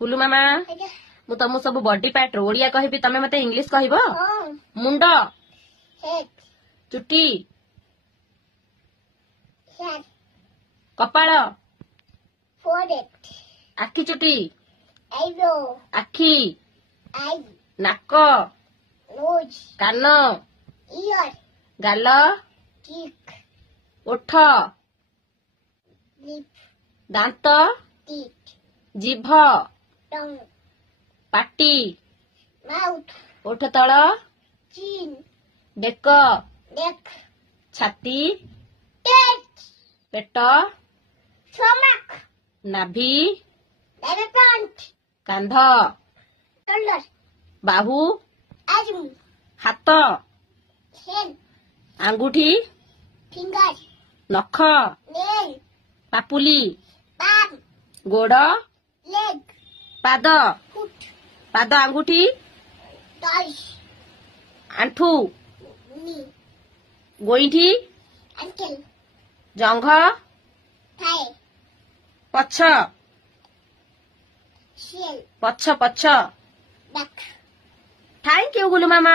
କୁଲୁ ମାମା ମୁଁ ତମକୁ ସବୁ ବଡି ପାର୍ଟ ର ଓଡିଆ କହିବି ତମେ ମତେ ଇଂଲିଶ କହିବ। ମୁଣ୍ଡ, ଚୁଟି, କପାଳ, ଆଖି ଚୁଟି, ଆଖି, ନାକ, କାନ, ଗାଲ, ଓଠ, ଦାନ୍ତ, ଜିଭ, ପାଟି, ଓଠ ତଳ, ବେକ, ଛାତି, ପେଟ, ନାଭି, କାନ୍ଧ, ବାହୁ, ହାତ, ଆଙ୍ଗୁଠି, ନଖ, ପାପୁଲି, ଗୋଡ, ପାଦ, ପାଦ ଆଙ୍ଗୁଠି, ଆଣ୍ଠୁ, ଗୋଇଠି, ଜଙ୍ଘ, ପଛ, ପଛ ପଛ। Thank you Gulu Mama.